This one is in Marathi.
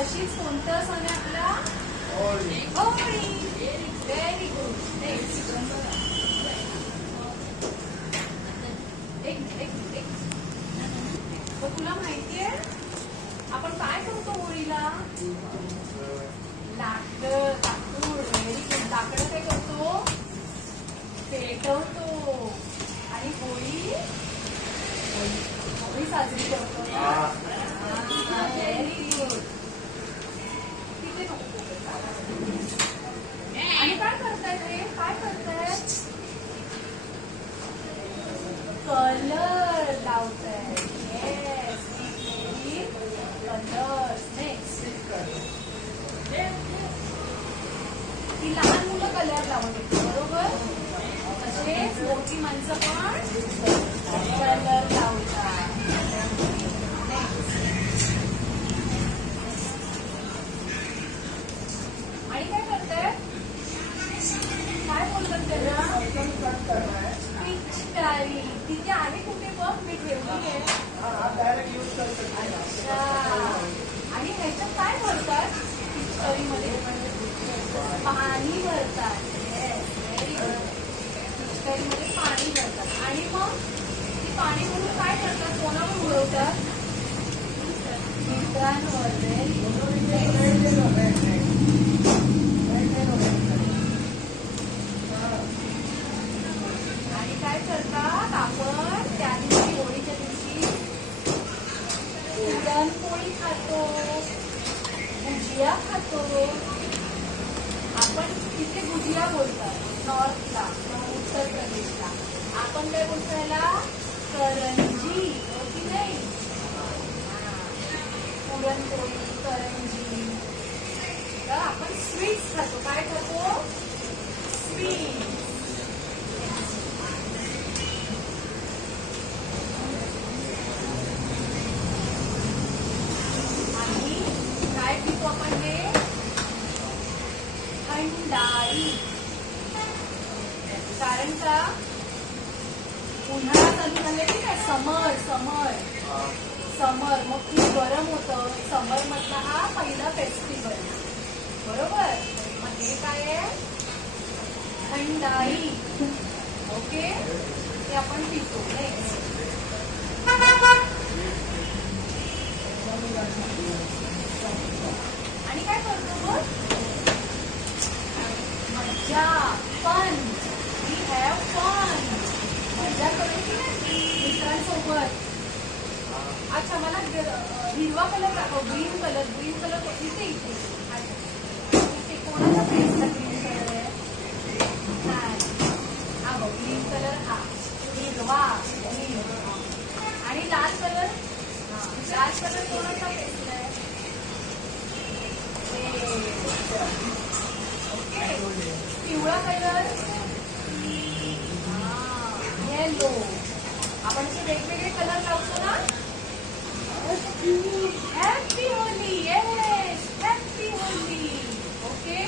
तशीच कोणतं सण आहे आपला? होळी. Very good. नेक्स्ट. एक मग तुला माहितीये आपण काय करतो होळीला? लाकूड. Very good. लाकडं काय करतो? पेटवतो आणि होळी साजरी करतो ना. Very good. तिथे नको. आणि काय करतायत हे? काय करतायत? कलर लावतायत. येस. कलर्स. नेक्स्ट. ती लहान मुलं कलर लावत होती बरोबर. तसेच मोठी माणसं पण कलर लावतात. आणि काय करताय? काय बोलतात त्याला? पिचकारी. तिथे आहे कुठे बघ? मी ठेवली आहे. अच्छा. आणि ह्याच्यात काय भरतात? पिचकारीमध्ये पाणी भरतात. Very good. पिचकारीमध्ये पाणी भरतात आणि मग ती पाणी भरून काय करतात? कोणावर उडवतात? मित्रांवर. Very good. आणि काय करतात आपण त्या दिवशी होळीच्या दिवशी पुरणपोळी खातो, भुजिया खातो. आपण तिथे भुजिया बोलतात नॉर्थला, उत्तर प्रदेशला. आपण काय बोलतो याला? करंजी. हो की नाही? पुरणपोळी, करंजी. तर आपण स्वीट्स खातो. काय खातो? स्वीट. आणि काय पितो आपण? हे थंडाई. कारण का उन्हाळा चालू झाले की काय? समर मग खूप गरम होतं. समर मधला हा पहिला फेस्टिवल बरोबर. मग हे काय आहे? थंडाई. ओके. ते आपण पितो. नेक्स्ट. आणि काय करतो बघ? मजा. फन. We have fun. मजा करायची नाही मित्रांसोबत. अच्छा मला हिरवा कलर दाखव. Green colour. ग्रीन कलर इथे इथे इथे कोणाच्या फेसला ग्रीन कलर आहे? हा बघ ग्रीन कलर. हा हिरवा. आणि लाल कलर. लाल कलर कोणाच्या फेसला आहे? ओके. पिवळा कलर. येलो. आपण असे वेगवेगळे कलर लावतो ना. Happy Holy. Yes. Happy Holy. Okay.